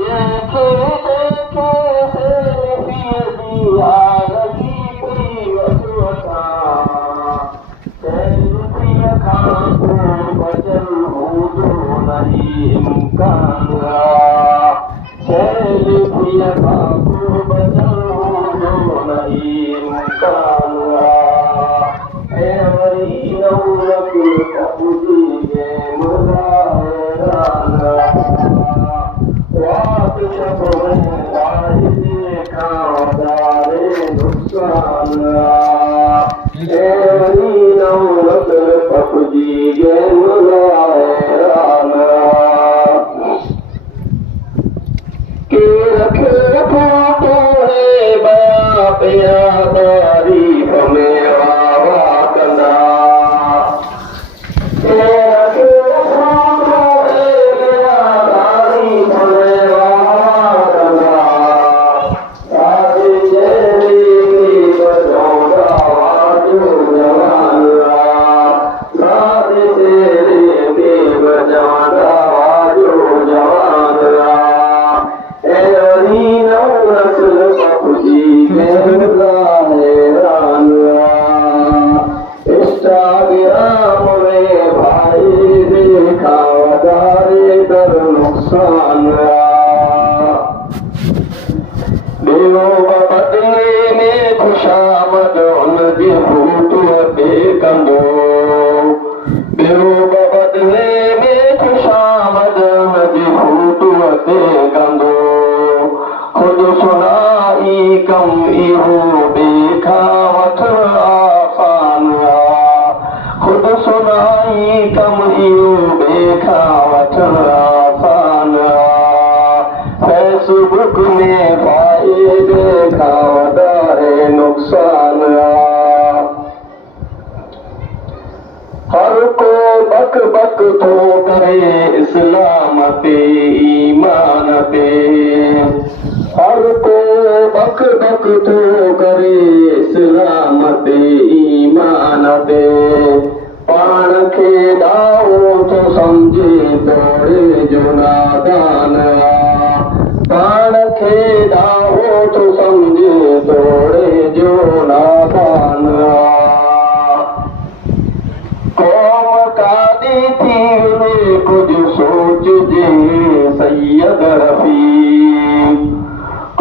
देखे देखे सेल्फी आरगी कोई वसवता सेल्फी खाको बचल हूदो नहीं इम्कान सेल्फी खाको बचल हूदो नहीं इम्कान एवरी नौरक कपूजी के मुला फेसबुक में फायदे खावदारे नुकसान हर को बक बक तो करे इस्लाम पे ईमान पे हर को बक बक तो करे इस्लाम पे ईमान पे पाण खे दाओ तो समझे तोड़े जो नादान पाण खे दाओ तो समझे तोड़े जो नादान कौम कादी थी वे कुछ सोच जे सैयद रफी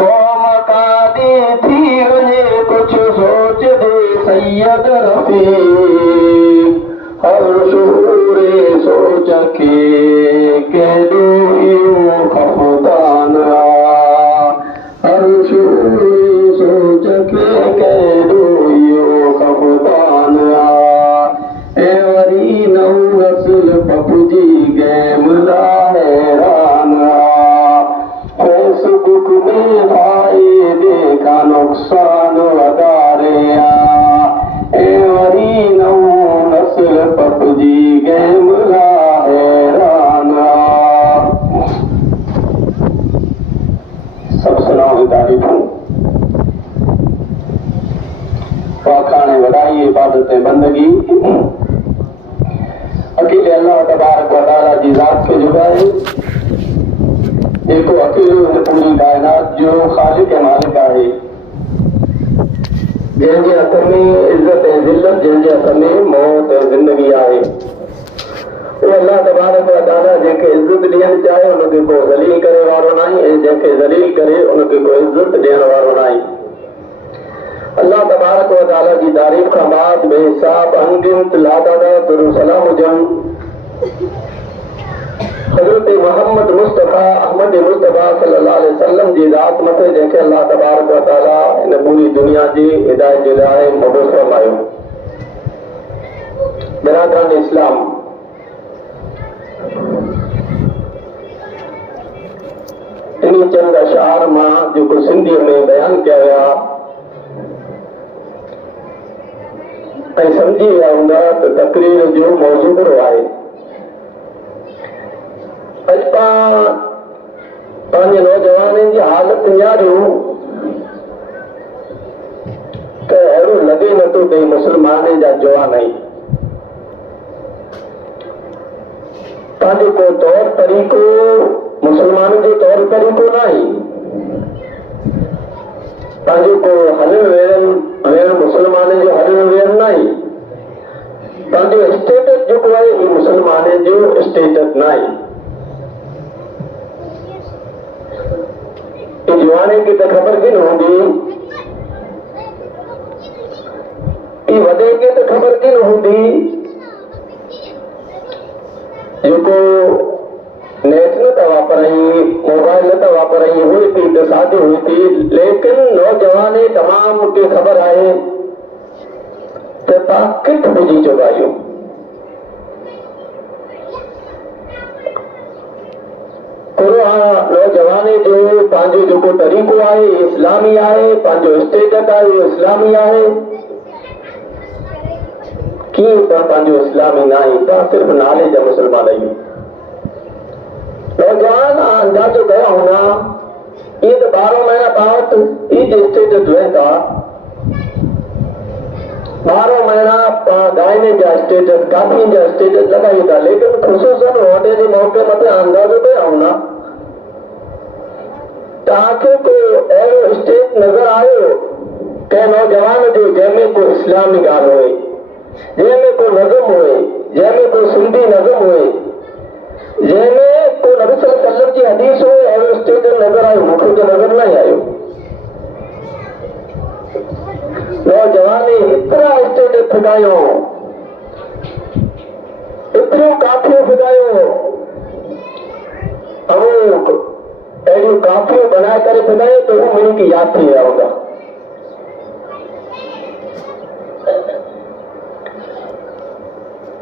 कौम कादी थी वे कुछ सोच दे सैयद रफी हर शूरे सोच के दो खफदान हर शूरे सोच के दो खफदान एवरी नौ नस्ल पपुजी गैमला हैरान फेसबुक में भाई देखा नुकसान वधारे एवरी नौ नस्ल पपुजी गैमला हैरान सब सलाम तारीफ वाखाने वडाई इबादत बंदगी अकेले अल्लाह तबारक व तआला जी जात के जुगाए एको अकेले पूरी कायनात जो खालिक मालिक आहे जंहिंजे हथ में इज्जत ऐं ज़िल्लत जंहिंजे हथ में मौत ऐं ज़िंदगी आहे उहो अल्लाह तबारक व तआला जंहिंखे इज्जत ॾियणु चाहे उनखे को ज़लील करे वारो नाहे ऐं जंहिंखे ज़लील करे उनखे को इज्जत ॾियण वारो नाहे अल्लाह तबारक व तआला जी तारीफ़ खां बाद बेहिसाब अनगिनत लादादा दुरूद सलाम हुजनि हज़रत मोहम्मद मुस्तफ़ा अहमद मुस्तफ़ा सल्लल्लाहु अलैहि वसल्लम जी ज़ात मथे जंहिंखे अल्लाह तबारक व तआला इन पूरी दुनिया जी हिदायत जे लाइ मबूस फरमायो बिरादरान इस्लाम इन चंद अशआर मां जेको सिंधीअ में बयान कया विया ऐं सम्झी विया हूंदा त तकरीर जो मौज़ू कहिड़ो आहे अॼु पंहिंजे नौजवाननि जी हालत निहारियूं त अहिड़ो लॻे नथो त मुस्लमाननि जा जवान आहिनि पंहिंजो को तौर तरीक़ो मुसलमाननि जो तौर तरीक़ो न हलन वेण मुसलमान जो हलन वेण नहीं, पंहिंजो स्टेटस जेको आहे इहो मुसलमान जो स्टेटस न आहे। जवाने खे त ख़बर की न हूंदी, वॾे खे त ख़बर की न हूंदी जेको नेट न था वापराई, मोबाइल न था वापराई, हुई थी त शादी हुई थी, लेकिन नौजवान तमाम खे ख़बर आहे त तव्हां किथे पुॼी चुका आहियो। नौजवान जो पंहिंजो जेको तरीक़ो आहे इस्लामी आहे, पंहिंजो स्टेटस आहे उहो इस्लामी आहे। कीअं तव्हां पंहिंजो इस्लामी न आहे, तव्हां सिर्फ़ु नाले जा मुस्लमान आहियो। नौजवान अंदाज़ो कया हूंदा इहे त 12 महीना तव्हां वटि ईद स्टेटस रहंदा, 12 महीना गायने जा स्टेटस, काफ़ी जा स्टेटस लॻाई था, लेकिन ख़ुशूसन वॾे जे मौक़े मथे अंदाज़ो कया हूंदा तव्हांखे को अहिड़ो स्टेट नज़र आयो कंहिं नौजवान जो जंहिंमें को इस्लामी ॻाल्हि हुए, जंहिंमें को नज़म हुए, जंहिंमें को सिंधी नज़म हुए, जंहिंमें को नबी सल्लल्लाहु अलैहि वसल्लम जी हदीस हुए, अहिड़ो स्टेट नज़र आयो? मूंखे त नज़र न आयो। नौजवान एतिरा स्टेट फिगायो, एतिरो काफ़ियूं फिगायो, अहिड़ियूं काफ़ियूं बनाए करे फिगायो त उहो मुंहिंजी यादि थी विया हूंदा।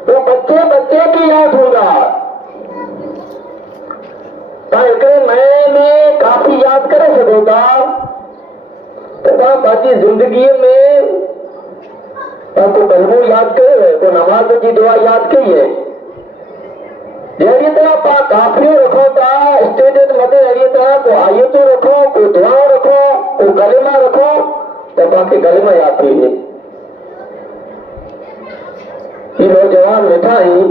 वो बच्चे की याद होगा। तव्हां हिकिड़े महीने में काफ़ी यादि करे सघो था त तव्हां पंहिंजी ज़िंदगीअ में तव्हां को कलमो यादि कयो है, को नमाज़ जी दुआ यादि कई है। जहिड़ी तरह तव्हां काफ़ियूं रखो था स्टेटस मथे, अहिड़ी तरह को आयतूं रखो, को दुआऊं रखो, को कलिमा रखो त तव्हांखे कलिमा यादि थी वञे। ये नौजवान वेठा आहिनि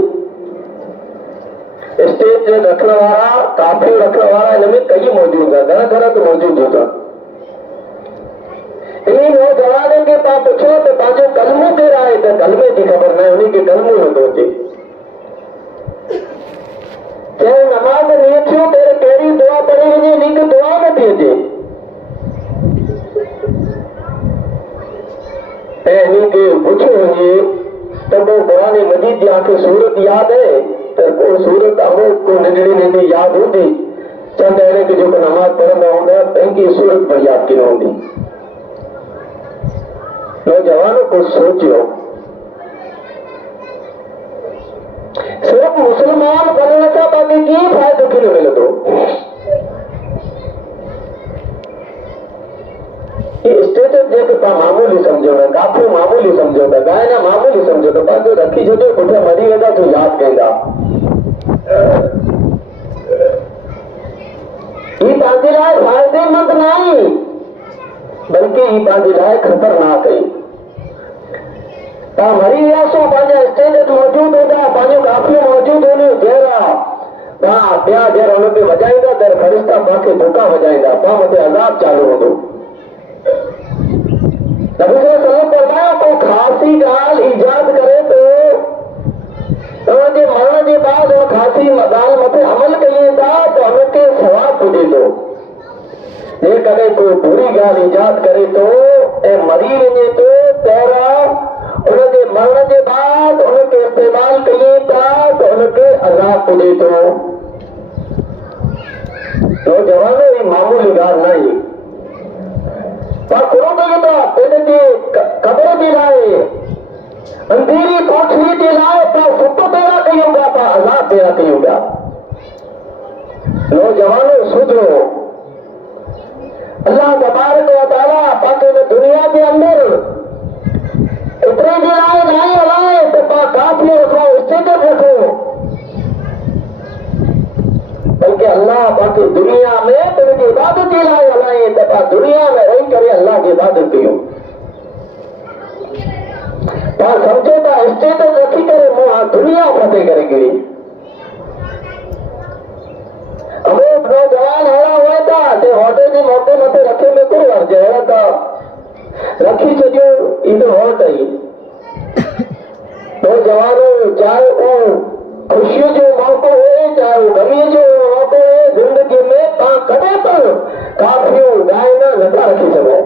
स्टेज रखण वारा, काफ़ियूं रखण वारा, हिन में कई मौजूद आहे, घणा घणा त मौजूद होता। इन नौजवान खे तव्हां पुछो त पंहिंजो कलमो कहिड़ा आहे त कलमे जी ख़बर न आहे, उनखे कलमो नथो अचे। चाहे नमाज़ नहीं थियो तेरे कहिड़ी दुआ पढ़ी वञे, उनखे दुआ नथी अचे। ऐं उनखे पुछियो वञे त को क़ुरान मजीद जी आख़िर सूरत यादि है त को सूरत अमुक को नंढड़ी नंढड़ी यादि हूंदी, चंद अहिड़े खे जेको नमाज़ पढ़ंदा हूंदा तंहिंजी सूरत पर यादि की न हूंदी। नौजवानों को सोचियो, सिर्फ मुसलमान बनने का बाकी की फायदो की न मिले तो स्टेटस जेके तव्हां मामूली सम्झो था, काफ़ियूं मामूली सम्झो था, गायना मामूली सम्झो था, पंहिंजो रखी छॾियो, पुठियां मरी वेंदा तो यादि कंदा। ही तव्हांजे लाइ फ़ाइदेमंद न आहे, बल्कि ही तव्हांजे लाइ ख़तरनाक आहे। तव्हां मरी वियासो, पंहिंजा स्टेटस मौजूद हूंदा, पंहिंजो काफ़ियूं मौजूद हूंदियूं, जहिड़ा तव्हां ॿिया जहिड़ा हुन ते वॼाईंदा त फ़रिश्ता तव्हांखे धोखा वॼाईंदा, तव्हां मथे अज़ाब चालू हूंदो। नबी सल्लल्लाहु अलैहि वसल्लम फरमाया को ख़ासी ॻाल्हि ईजाद करे तो तव्हांजे मरण जे बाद उन ख़ासी ॻाल्हि मथे अमल कयूं था त हुनखे सवाब पुॼे थो। जेकॾहिं कोई बुरी ॻाल्हि ईजाद करे थो ऐं मरी वञे थो पहिरां उनजे मरण जे बाद उनखे इस्तेमाल कयूं था त उनखे अज़ाब पुॼे थो। नौजवान ही मामूली ॻाल्हि न आहे। कयूं था पंहिंजे क़ब्र जे लाइ, अंधेरी कोठरी जे लाइ तव्हां सुख पैदा कयूं था, तव्हां अज़ाब पैदा कयूं था। नौजवानो सुधरो, अल्लाह तबारक व तआला पाके दुनिया के अंदर इतने जे लाइ न हलाए त तव्हां काफ़ियूं रखो, स्टेटस रखो, बल्कि अल्लाह पाके दुनिया में तुंहिंजी इबादत जे लाइ हलाए त तव्हां दुनिया में रही करे अल्लाह जी इबादत कयो। तव्हां सम्झो था स्टेटस रखी करे मूं दुनिया फते करे गिरी। अमुक नौजवान अहिड़ा हुआ था जो होटल जे मौके मथे रखे में कोई अर्ज़ अहिड़ा था रही तो जवानों चाहे वो खुशी जो मौको है चाहे वो गमी जो मौको है जिंदगी में तव्हां कॾहिं बि काफियूं ॻाइना नथा रखी सघो।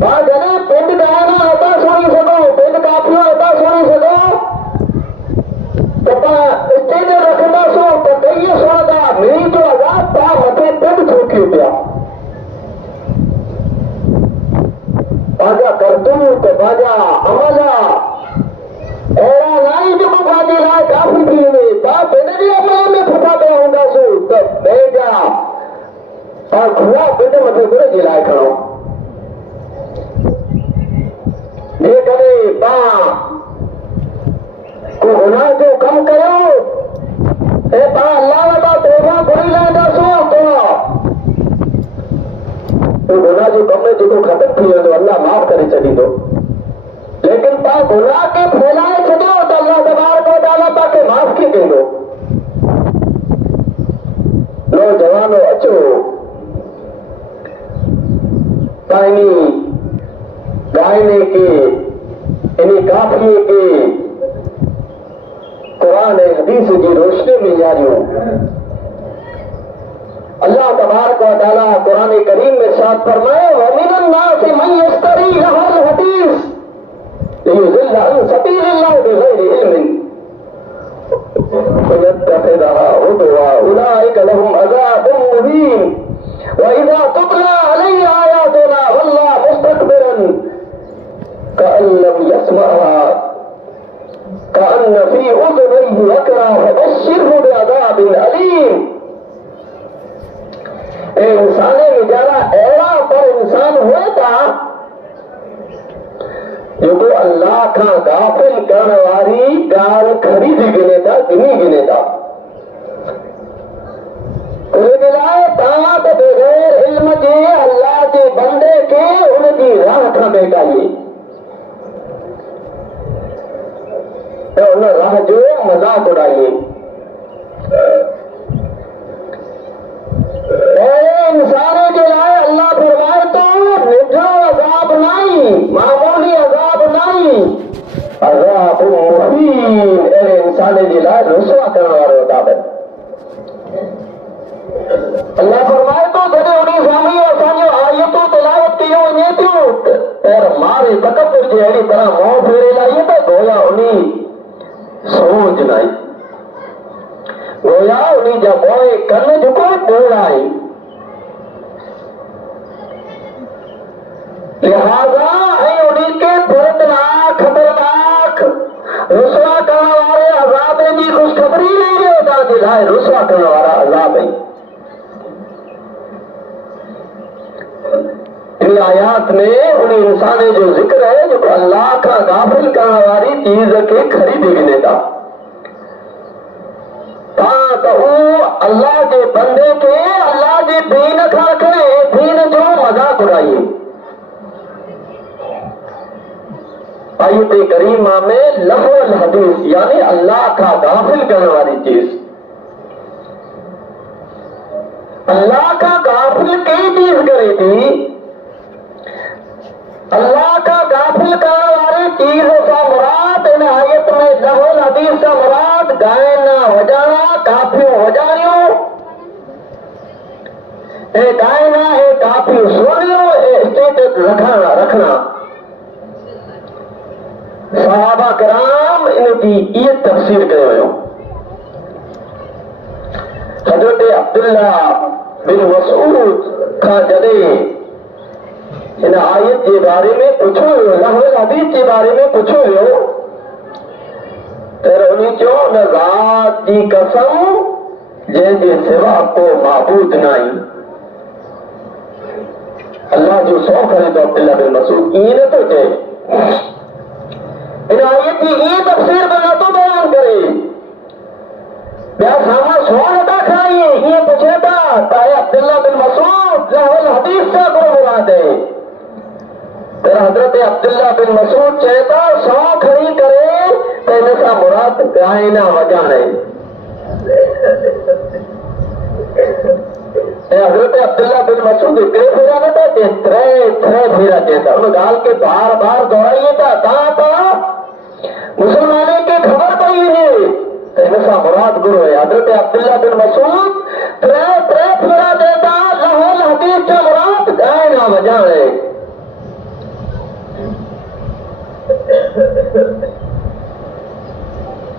तव्हां जॾहिं पिंड ॻाइना नथा सुणी सघो पिंड काफियूं नथा सुणी सघो त तव्हां स्टेज रखंदासीं त कई सुणंदा मींहं जो आज़ाद तव्हां मथे पिंड थूकियो पिया। पंहिंजा करतूत पंहिंजा अमल अहिड़ा न आहिनि जेको पंहिंजे लाइ काफ़ी थी वञे। तव्हां पिंड जे अमल में फुटा पिया हूंदासीं त ॿिए जा तव्हां खुआ पिंड मथे घुर जे लाइ खणो। जेकॾहिं तव्हां को गुनाह जो कमु कयो ऐं तव्हां अलाह वटां तौबा घुरी लाहींदासीं तो गुनाह जो कम में जेको ख़तम थी वेंदो अल्लाह माफ़ करे छॾींदो। लेकिन तव्हां गुनाह खे फैलाए छॾियो त अल्लाह तबारक व तआला तव्हांखे माफ़ कीअं कंदो। नौजवानो अचो तव्हां गायने के इन काफ़िए के कुरान ऐं हदीस जी रोशनी में यारियूं। अल्लाह तबारक व तआला कुरान करीम में इरशाद फरमाए वमिनन नासि मन यश्तरी लहुल हदीस लियुज़िल्ल अन सबीलिल्लाह बिग़ैरि इल्मिन फयत्तखिज़हा हुज़वा उलाइका लहुम अज़ाबुन मुहीन व इज़ा तुतला अलैहि आयातुना वल्ला मुस्तकबिरन कअन लम यस्मअहा कअन्न फी उज़ुनैहि वक़रा फबश्शिरहु बिअज़ाबिन अलीम। इंसान वीचारा अहिड़ा पर इंसान हुए था जेको अल्लाह खां गाफ़िल करण वारी ॻाल्हि ख़रीदी गिने था गिनी गिने था। उनजे लाइ तव्हां त बग़ैर इल्म जे अल्लाह जे बंदे खे उनजी राह खां बेकाइए त उन राह जो मज़ाक उड़ाइए। इंसान के लाए अल्लाह फरमाए तो निजो अजाब नहीं मामूली अजाब नहीं अजाब मुहीन अरे इंसान के लाए रुसवा करने वालो अजाब है। अल्लाह फरमाए तो जॾहिं उन साम्हूं असांजो आयतूं तिलावत कयूं वञे थियूं पर मारे तकबर जे अहिड़ी तरह मोह फेरे लाइ त गोया उन सोच न आई गोया उन जा मोए कन जेको ॾोड़ा आई। लिहाजा उनके दर्दनाक खतरनाक रुसवा करने वाले अजाब की खुशखबरी नहीं है तव्हांजे लाइ रुसवा करने वाला अजाब है। इन आयात में उन इंसान जो जिक्र है जो अल्लाह का गाफिल करने वाली चीज के खरीदी गिने था अल्लाह के बंदे के अल्लाह के दीन खां करे दीन जो मजाक उड़ाइए। आयत करीमा में लहुल हदीस यानी अल्लाह का गाफिल करने वाली चीज अल्लाह का गाफिल कई चीज करे थी। अल्लाह का गाफिल करने वाली चीज का मुराद इन आयत में लहुल हदीस का मुराद गायना वजाना काफियों वजानियों गायना काफी सुनियो स्टेटस रखना सहाबा कराम इनकी ये तफसीर कयो वियो। हजरत अब्दुल्ला बिन मसूद खां जॾहिं इन आयत के बारे में पूछो वियो लहुल हदीस के बारे में पूछो वियो त उन्हें चयो न ज़ात जी कसम जंहिंजे सिवा को माबूद न आई। अल्लाह जो सौ करे तो अब्दुल्ला बिन मसूद ईअं नथो चए इन आयत की ये तफसीर बना तो बयान करे ॿिया सामा सौ नथा खणाइए ईअं पुछे था त अब्दुल्ला बिन मसूद लहुल हदीस सां को मुराद है पर हज़रत अब्दुल्ला बिन मसूद चए था सौ खणी करे त इन सां मुराद गायना वजाना है। हज़रत अब्दुल्ला बिन मसूद हिकिड़े भेरा न था चइनि, टे भेरा चइनि था। उन ॻाल्हि खे बार बार दोहराइए था तां मुसलमाननि खे ख़बर पई वञे त हिन सां मुराद गुरु आहे। हज़रत अब्दुल्ला बिन मसूद टे भेरा चइनि था लहल हदीस जो मुराद ॻाइण ऐं वॼाइण आहे।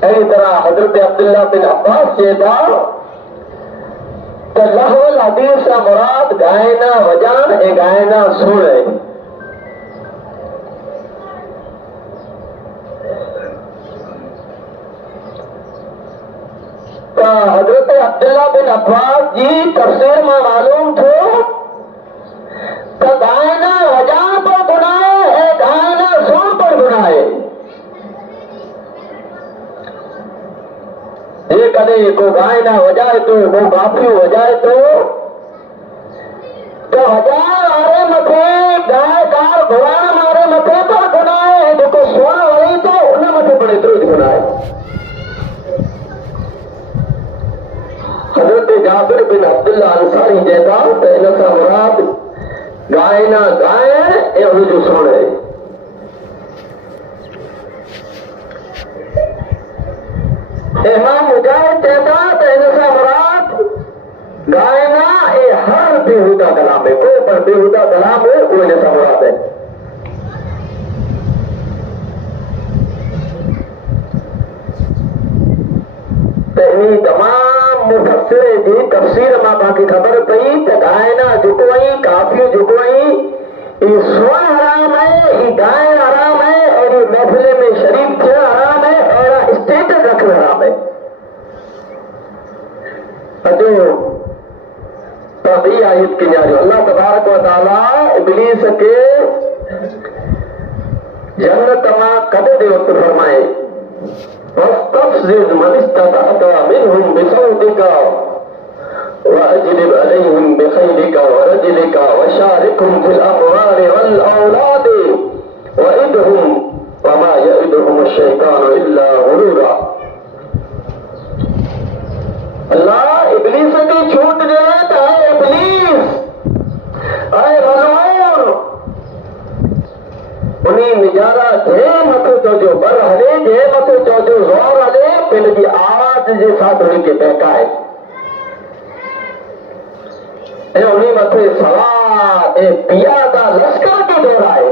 अहिड़ी तरह हज़रत अब्दुल्ला बिन अब्बास चए था त लहल हदीस सां मुराद ॻाइण वॼाइण ऐं ॻाइण सुर आहे। त हज़रत अब्दुल्ला बिन अब्बास जी तफ़सीर मां मालूम थियो त ॻाइण वॼाइण पर गुनाह आहे ऐं ॻाइण सुर पर गुनाह आहे। जेकॾहिं को ॻाइण वॼाए थो, को काफियूं वॼाए थो त वॼाइण वारे मथे ॻाइकार घुराइण वारे मथे तो गुनाह आहे, जेको सुर वणे थो उन मथे पण एतिरो ई गुनाह आहे। हज़रत जाबिर बिन अब्दुल्ला अंसारी चए था त इन सां मुराद ॻाइण ॻाइण ऐं उनजो सुर आहे। इमाम मुजाहिद चए था त इन सां मुराद ॻाइण ऐं हर बेहुदा कलाम है, कोई पण बेहुदा कलाम है उहो इन सां मुराद है। त इन तमाम मुफ़स्सिर जी तफ़सीर मां तव्हांखे ख़बर पई त ॻाइण जेको आई, काफ़ियूं जेको आई, ई सुर हराम है, ई ॻाइण हराम है, अहिड़ी महफ़िल में शरीक थियण हराम है, अहिड़ा स्टेटस रखण हराम है। अचो त ॿी आयत खे ॼाणियो। अल्लाह तबारक व तआला इब्लीस खे जन्नत मां कढंदे वक़्तु फरमाए वस्तफ़ज़िज़ मन इस्तताअत मिनहुम बिसौतिका वअजलिब अलैहिम बिखैलिका वरजलिका वशारिकहुम फिल अमवालि वल औलादि वइदहुम वमा यइदुहुम अश-शैतानु इल्ला गुरूरा। अल्लाह इब्लीस की छूट दे तो है इब्लीस, अरे मलऊन उन्हीं निजारा जे मथे तो जो बर हले, जे मथे तो जो ज़ोर हले, पिन जी आवाज जे साथ उनके बहकाए ऐं उन्हीं मथे सवार ऐं पिया दा लश्कर के दौड़ाए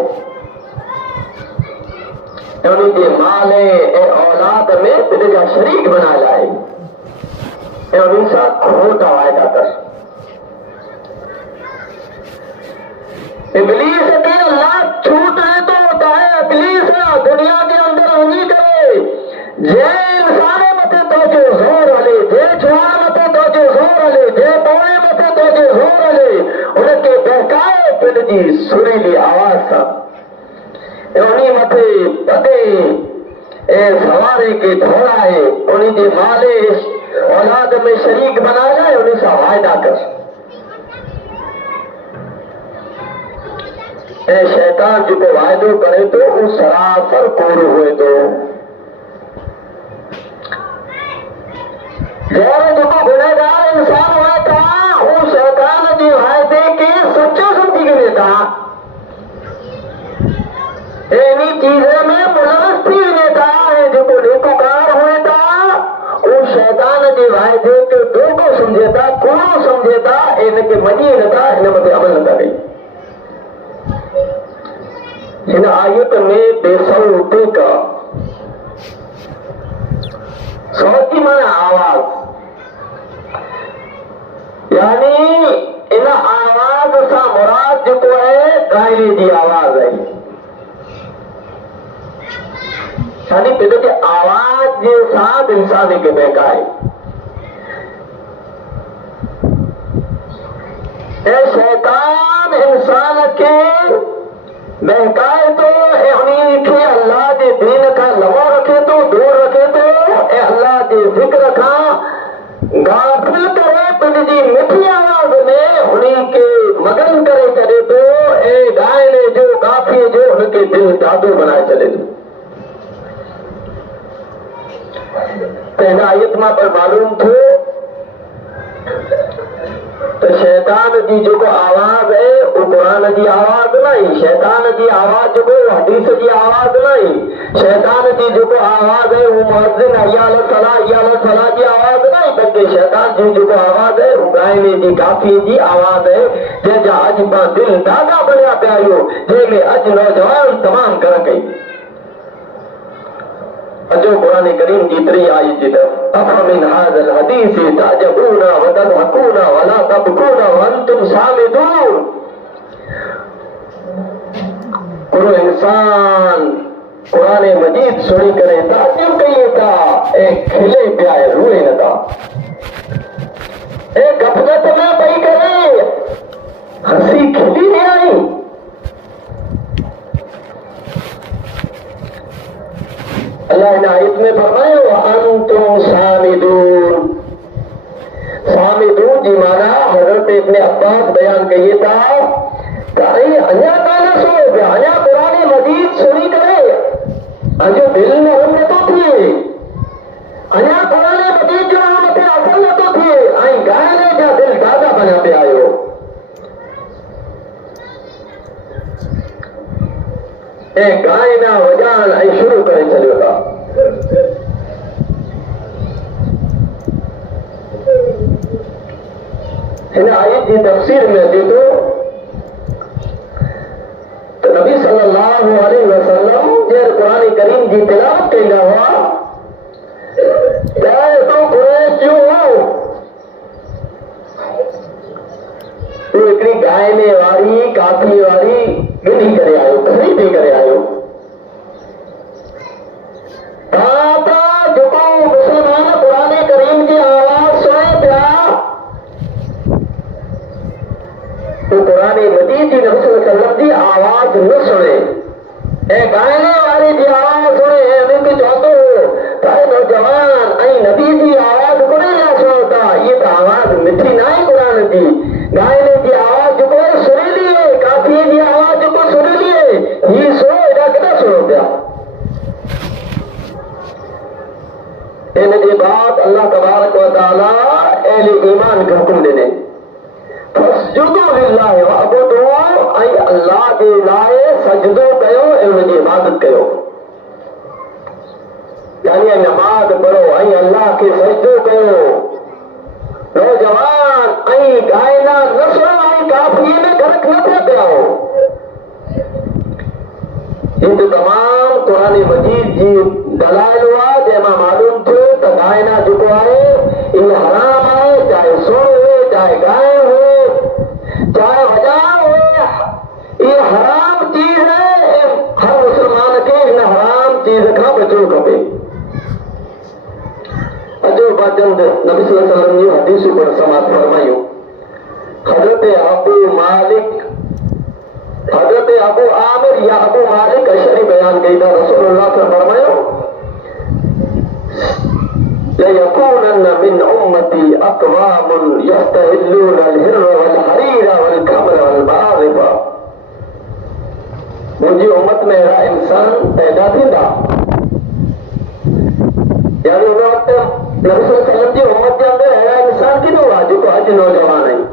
ऐं उन्हीं जे माल ऐं औलाद में पिन जा शरीक बना लाए ऐं उन्हीं सां खोटा वाइदा कर। इब्लीस के अल्लाह छूट देता होता है। इब्लीस दुनिया के अंदर वही करे जे इंसान मथे तो जो जोर हले, जे जवान मथे तो जो जोर हले, जे बौड़े मथे तो जो जोर हले, उनके बहकाए पिन जी सुरीली आवाज सां ऐं उन्हीं मथे पगे ऐं सवारे के दौड़ाए, उन्हीं जे माले औलाद में शरीक बनाया है, उन्हीं सां वाइदा कर। ऐं शैतान जेको वाइदो करे थो उहो सरासर कोड़ो हुए थो। जहिड़ो जेको गुनहगार इंसान हुए था उहो शैतान जे वाइदे खे सचो सम्झी करे था ऐं इन चीज़ में मुलवस थी वञे था। ऐं जेको नेकोकार हुए था उहो शैतान जे वाइदे खे धोखो सम्झे था, कूड़ो सम्झे था, इनखे मञी नथा, हिन मथे अमल नथा कनि। इन आयत में बेसौतिक सौती माना आवाज, यानी इन आवाज सां मुराद जेको है गायले जी आवाज है, यानी पिन जे आवाज जे साथ इंसान खे बहकाए ऐं शैतान इंसान के बहकाए तो ऐं उन्हीं खे अल्लाह जे दीन खां लवो रखे तो, दूर रखे तो ऐं अल्लाह जे ज़िक्र खां गाफ़िल करे पिन जी मिठी आवाज में उन्हीं खे मगन करे छॾे तो ऐं ॻाइण जो काफ़ीअ जो उनखे दिलि ॾाढो बनाए छॾे थो। त हिन आयत मां पर मालूम थियो त शैतान शैतान जी जो आवाज है वो कुरान की आवाज नहीं, शैतान की आवाज जो हदीस की आवाज नहीं, शैतान की जो आवाज है वो मुअज्जिन हय्या अला सलाह की आवाज नहीं, बल्कि शैतान जी जो आवाज है वो गायने जी काफी जी आवाज है, जंहिंजा अॼु पाण दिल ॾाढा बणिया पिया आहियूं, जंहिंमें अॼु नौजवान तमामु कर कई। अजो कुरान करीम की त्री आयत जी तरफ अफमिन हाज़ल हदीस ताजबूना व तदहकूना वला तबकूना व अंतुम सामिदून। कोई इंसान कुरान मजीद सुनी करे ताजुब कई था ए खिले पिया रोए न था, ए गफलत में पई करे हंसी खिली नहीं आई। अल्लाह ने आयत में फरमायो अंतुम सामिदून। सामिदून जी माना हजरत इब्ने अब्बास बयान कहिए था कहीं अञा कान सुनो पिया, अञा कुरान मजीद सुनी करे अजो दिल में हम नथो थिए, अञा कुरान मजीद जो मथे असर नथो थिए ऐं ॻाइण जा दिल ॾाढा बणिया पिया आहियो। ऐं गाइना वॼाइण ऐं शुरू करे छॾियो था। हिन आयत जी तफ़सीर में अचे थो त नबी सल्लल्लाहु अलैहि वसल्लम जंहिं कुरान करीम जी तिलावत कईंदा हुआ तो कुरैश जो तूं हिकिड़ी गाइने वारी काफी वारी गिनी करे आयो, खरी थी करे आयो। जेको मुसलमान कुरान करीम जी आवाज सुने पिया तो कुरान मजीद जी नबी सल्लल्लाहु अलैहि वसल्लम जी आवाज न सुने ऐं गाइने वारी जी आवाज सुने ऐं उनखे चवंदो हो त नौजवान ऐं नबी जी आवाज कोन सुनो था, ये तो आवाज मिठी ना है कुरान की, गाइने की आवाज जो सुरीली है, काफी की आवाज जो सुरीली है, ये सुनो एॾा केॾा सुनो पिया। इन जे बाद अल्लाह तबारक व तआला अहले ईमान खे हुकुम ॾिने फस्जुदू लिल्लाहि वअबुदू, ऐं अल्लाह जे लाइ सजदो कयो ऐं उनजी इबादत कयो, यानी नमाज़ पढ़ो ऐं अल्लाह खे सजदो कयो। नौजवान ऐं गाइना न सुनो ऐं काफ़ीअ में ग़रक़ न थियो पिया हो। हिन तमाम कुरान मजीद जी दलाइल हुआ जंहिंमां मालूम थियो त गाइना जेको आहे इहो हराम आहे, चाहे सुर हो चाहे गाय हो चाहे वॼाइण हो, ये हराम चीज है। हर मुसलमान खे हिन हराम चीज खां बचणो खपे। अजो बाचंद नबी सल्लल्लाहु अलैहि वसल्लम जी हदीसूं पर समात फरमायूं। हज़रत अबू आमिर या अबू मालिक अशरी बयान कई था रसूलुल्लाह से फरमायो लयकूनन मिन उम्मती अक़वामुन यस्तहिल्लून अल-हिर्र वल-हरीर वल-ख़मर वल-माग़िफ़। मुंहिंजी उम्मत में अहिड़ा इंसान पैदा थींदा, यानी उन वक़्तु नबी सल्लल्लाहु अलैहि वसल्लम जी उम्मत जे अंदरि अहिड़ा इंसान थींदो आहे जेको अॼु नौजवान आहिनि।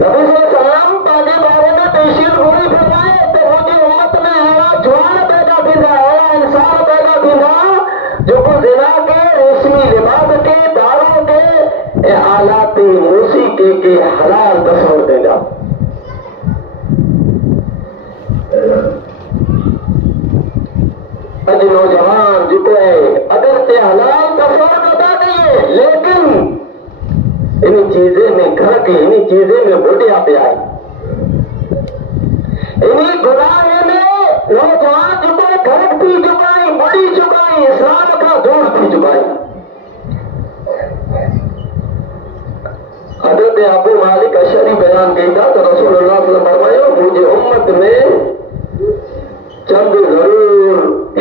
नबी सल्लल्लाहु अलैहि वसल्लम पंहिंजे बारे में पेशीर गोरी फरमाए त मुंहिंजी उम्मत में अहिड़ा जवान पैदा थींदा, अहिड़ा इंसान पैदा थींदा जेको ज़िना के, रेशमी लिबास के, दारू के ऐं आलात मौसीक़ी के हलाल तस्वुर कंदा। अॼु नौजवान जेको है अगर ते हलाल तस्वुर नथा करिए, लेकिन इन चीज़े में घर के इन चीज़े में बुढ़िया पिया है, इन्हीं गुनाह में नौजवान जेको घर थी चुका है, बढ़ी चुका है, इस्लाम का दूर थी चुका है। हज़रत अबू मालिक अशरी बयान कई था तो रसूलुल्लाह सल्लल्लाहु अलैहि वसल्लम फरमायो मुंहिंजी उम्मत में चंद ज़रूर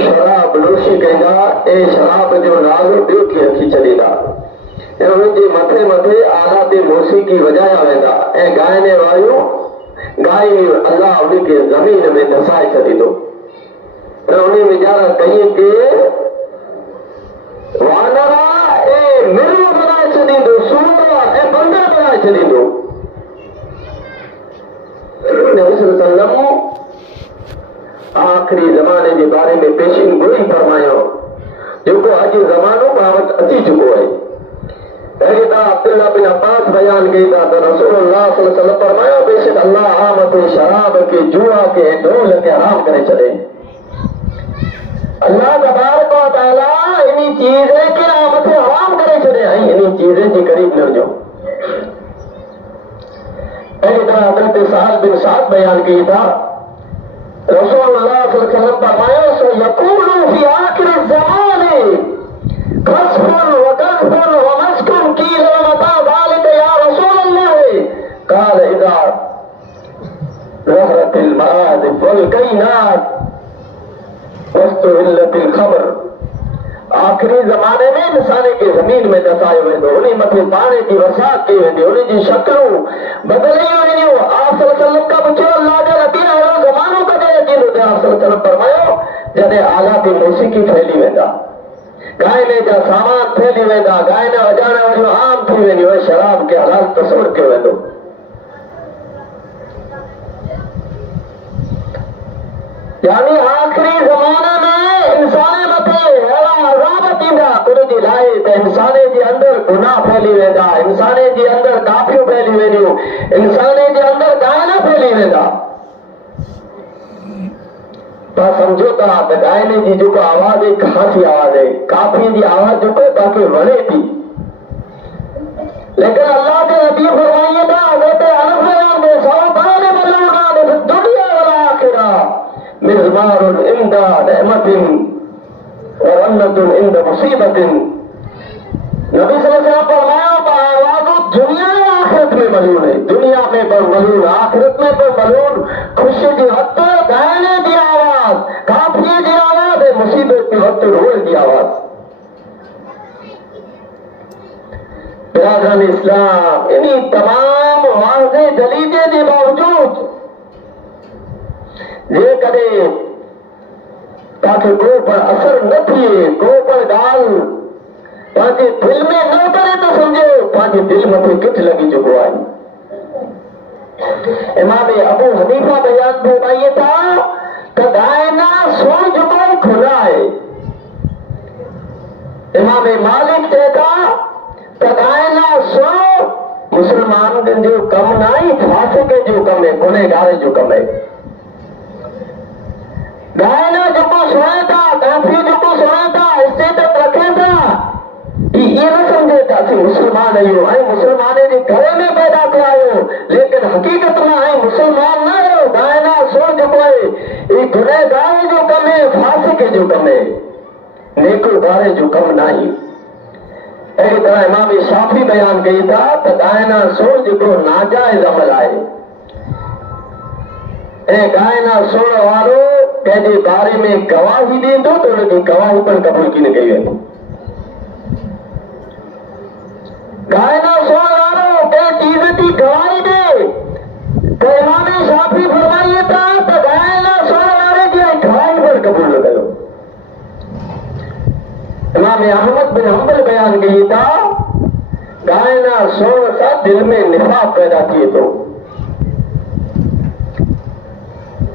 शराब नोशी कंदा ऐं शराब जो नालो ॿियो खे रखी छॾींदा ऐं उनजे मथे मथे आलात मौसीक़ी वॼाया वेंदा ऐं ॻाइण वारियूं ॻाई अल्लाह उनखे ज़मीन में धसाए छॾींदो त उन वीचारा कईं के वानरा ऐं मिरू बनाए छॾींदो, सूर ऐं बंदर बनाए छॾींदो। वसल्लम आखिरी ज़माने के बारे में पेशिन गोई फरमायो जो अज ज़मानो बाबत अची चुको है। अब्दुल्लाह बिन अब्बास बयान किया तो रसूलुल्लाह सल्लल्लाहु अलैहि वसल्लम फरमाया बेशक अल्लाह आमत शराब के जुआ के ढोल के हराम करे चले। अल्लाह तबारक व तआला इन्हीं चीजें के आमत हराम करे चले हैं, इन्हीं चीजें के करीब न जो। पहली तरह हजरत साहब बिन साद बयान किया था रसूलुल्लाह सल्लल्लाहु अलैहि वसल्लम फरमाया सो यकूलु फी आखिर ज़माने कसफुन व कल्फुन व मस्कुन कील व मता ज़ालिक या रसूलल्लाह काल इज़ा ज़हरतिल मआदिफ वल कायनात वस्तुहिल्लतिल खबर। आखिरी ज़माने में इंसान के ज़मीन में दसायो वेंदो, उन्हीं मथे पानी की बरसात की वेंदी, उन्हीं जी शक्लूं बदली वेंदियूं। आप सल्लल्लाहु अलैहि वसल्लम का पुछो अल्लाह जा नबी अहिड़ो ज़मानो कॾहिं अचींदो? त आप सल्लल्लाहु अलैहि वसल्लम फरमायो जॾहिं आलात मौसीक़ी फैली वेंदा, गायने जा सामान फैली वेंदा, गायना वजाइण वारियूं आम थी वेंदियूं, शराब के हलाल तस्वुर कयो वेंदो। यानी आखिरी ज़माने में इंसान मथे अहिड़ा अज़ाब थींदा उनजी लाइ त इंसान जे अंदर गुनाह फैली वेंदा, इंसान जे अंदर काफियूं फैली वेंदियूं, इंसान जे अंदर गायना फैली वेंदा। तव्हां सम्झो था त गायने जी जेको आवाज़ आहे ख़ासी आवाज़ आहे, काफी जी आवाज़ जेको तव्हांखे वणे थी, लेकिन अल्लाह के नबी फरमाइए था हज़रत अनस बयान दे सौदाने मलूना दे दुनिया वल आखिरा मिज़मारुन इंदा रहमतिन व रन्नतुन इंदा मुसीबतिन। नबी सल्लल्लाहु अलैहि वसल्लम फरमाया आवाज़ दुनिया और आखिरत में मलून है, दुनिया में पर मलून, आखिरत में पर मलून। खुशी जी हथ गायने की आवाज़, काफिये की आवाज़ है, मुसीबत के वक्त रोल की आवाज़। बिरादरान इस्लाम इन्हीं तमाम वाज़े दलीले के बावजूद जे कॾहिं तव्हांखे को पण असर न थिए, को पण ॻाल्हि पंहिंजे दिल में न करे त सम्झो पंहिंजे दिल मथे किट लॻी चुको आहे। इमाम अबू हनीफा बयान फरमाइए था त गायना सोन जेको खुला आहे। इमाम मालिक चए था त गायना सो मुसलमान जो कम न आहे, फासिक जो कम है, गुनहगार जो कम है। गायना जेको सुणे था, काफी जेको सुणे था, स्टेटस रखे था, ये न समझे था असीं मुसलमान आहियूं ऐं मुसलमान जे घर में पैदा थिया आहियूं, लेकिन हक़ीक़त में ऐं मुसलमान न आहियो। गायना सो जेको आहे ये गुनहगार जो कम है, फासिक जो कम है, नेकोकार जो कम न आहे। अहिड़ी तरह इमाम शाफी बयान कई था त गायना सो जेको नाजाइज़ अमल आहे ऐं गायना सुण वारो कंहिंजे बारे में गवाही ॾींदो त उनजी गवाही पण क़बूल की न कई वेंदी। गायना सुण वारो कंहिं चीज़ जी गवाही ॾे त इमाम शाफी फरमाइए था त गायना सुण वारे जी गवाही पण क़बूल न कयो। इमाम अहमद बिन हंबल बयान कई था गायना सुण सां दिल में निफाक़ पैदा थिए थो।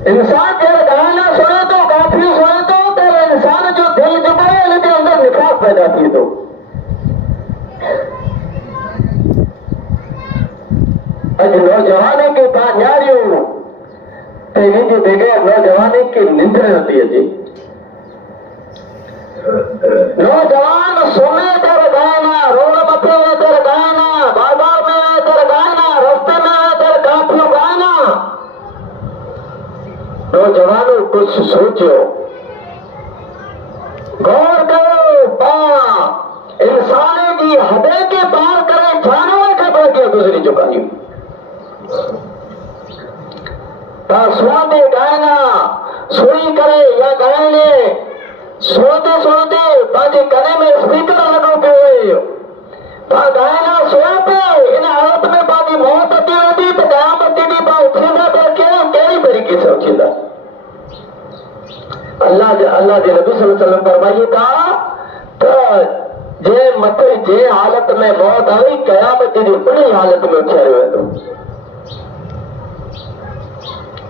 इंसान जब गाना सुने तो, काफी सुने तो इंसान जो दिल जेको आहे उनजे अंदर निफाक़ पैदा थिए थो। अॼु नौजवानी खे तव्हां न्यारियो त इन जे बग़ैर नौजवानी खे निंड नथी अचे। नौजवान सुने तर गाना, रोड मथे वञे तर गाना, बाज़ार में वञे तर गाना, रस्ते में वञे तर काफियूं गाना। नौजवानों कुछ सोचो, गौर करो, पां इंसान की हदे के पार करे जानवर के बल्कि गुजरी चुका हूं। सुनते गायना सुनी करे या गायने सुनते सुनते पंहिंजे कने में स्पीकर लॻो पियो आहे, गायना सुन पे इन हालत में पंहिंजी मौत अची वेंदी त क़यामत ॾींहुं पाण उथींदा त कहिड़ी तरीक़े सां उथींदा। अल्लाह जे नबी सल्लल्लाहु अलैहि वसल्लम फरमाइए था त जे मथे जे हालत में मौत आई क़यामत ॾींहुं उन हालत में उथियारियो वेंदो।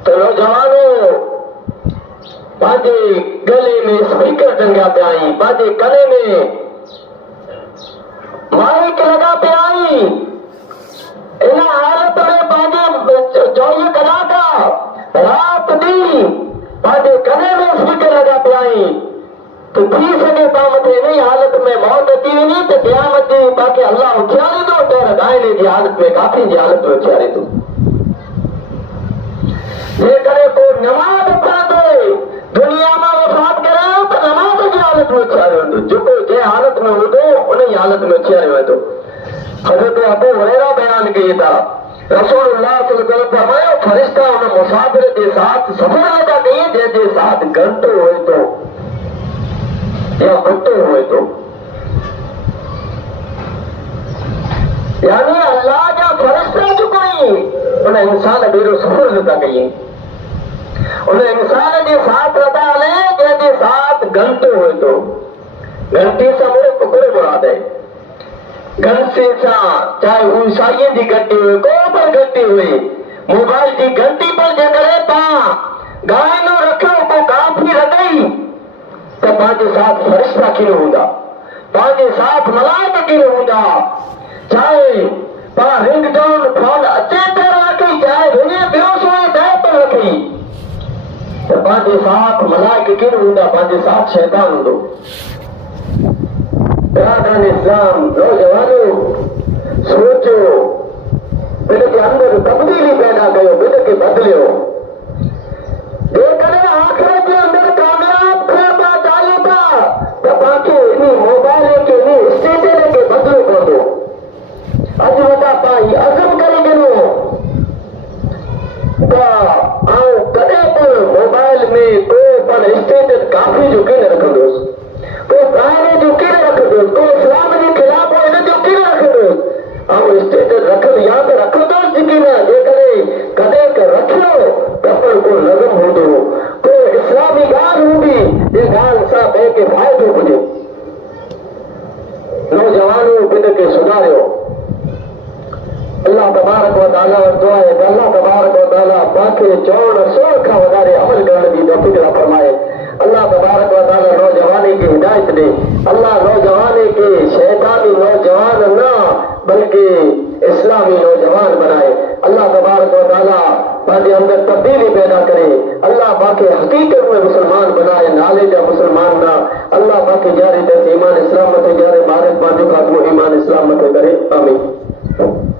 तो नौजवानों पाजे गले में स्पीकर टंगा पे आई, पाजे गले में माइक लगा पे आई। इन हालत में पाजे 24 कलाक रात दी पाजे गले में स्पीकर लगा पे आई तो थी सके पामत नहीं हालत में मौत अची वञे तो क़यामत जी बाक़ी अल्लाह उछारे थो तेर गाइने जी हालत में काफ़ी जी हालत में उछारे थो। जेकॾहिं को नमाज़ पढ़ंदो दुनिया में वफ़ात करे तो नमाज़ जी हालत में उछारे वेंदो, जेको जंहिं हालत में हूंदो उन ई हालत में उछारे वेंदो। हज़रत अबू हुरैरा बयान कई था रसूलुल्लाह सल्लल्लाहु अलैहि वसल्लम फरमायो फरिश्ता उन मुसाफिर के साथ सफ़र लगा कई जंहिंजे साथ घंटो हुए तो या कुत्तो हुए तो, यानी अल्लाह जा फरिश्ता जो कोई उन इंसान बेरो सफ़र लगा कई उन इंसान के साथ लगा हले जंहिंजे साथ घंटो हुए तो। घंटी सां मुड़े पकड़े मुराद है घंटे सां चाहे वो ईसाईअ जी घंटी हुए को पर घंटी हुई मोबाइल की घंटी पर जेकॾहिं तव्हां गाइनो रखो को काफ़ी लॻई तो पांचे साथ फरिश्ता किन हूंदा, पांचे साथ मलाइका किन हूंदा। चाहे पा रिंग टोन फोन अचे पर रखी चाहे वञे ॿियो सोए दह पर रखी तो पांचे साथ मलाइका किन हूंदा, पांचे साथ शैतान हूंदो। बिरादरान इस्लाम नौजवानों सोचो बिन के अंदर तब्दीली पैदा कयो, बिन के बदलियो। जेकॾहिं आख़िरत जे अंदर कामयाब थियणा चाहियो था तो तव्हांखे इन मोबाइल के इन स्टेशन के बदलो पवंदो। अॼु वॾा पाई अज़म करे ॾिनो त आउं कॾहिं बि मोबाइल में को पण स्टेटस काफ़ी जो कीन रखंदुसि, को गाने जो कीन रखंदुसि, को इस्लाम जे ख़िलाफ़ हो इन जो कीन रखंदुसि। आउं स्टेटस रखंदुसि या त रखंदुसि की न, जेकॾहिं कॾहिं का रखियो त पर को नज़म हूंदो, को इस्लामी ॻाल्हि हूंदी जे ॻाल्हि सां ॿिए खे फ़ाइदो हुजे। नौजवानों बिन के सुधारियो। अल्लाह तबारक व तआला वटि दुआ आहे त अल्लाह तबारक व तआला पांखे चवण सोण खां वधारे अमल करण जी तौफ़ीक़ अता फरमाए। अल्लाह तबारक व तआला नौजवानी की हिदायत दे। अल्लाह नौजवानी के शैतानी नौजवान न बल्कि इस्लामी नौजवान बनाए। अल्लाह तबारक व तआला पांजे अंदर तब्दीली पैदा करे। अल्लाह पाके हकीकत में मुसलमान बनाए, नाले जा मुसलमान ना। अल्लाह पाके जारे दस ईमान इस्लाम मथे जारे मारे पांजो खात्मो ईमान इस्लाम मथे करे। आमीन।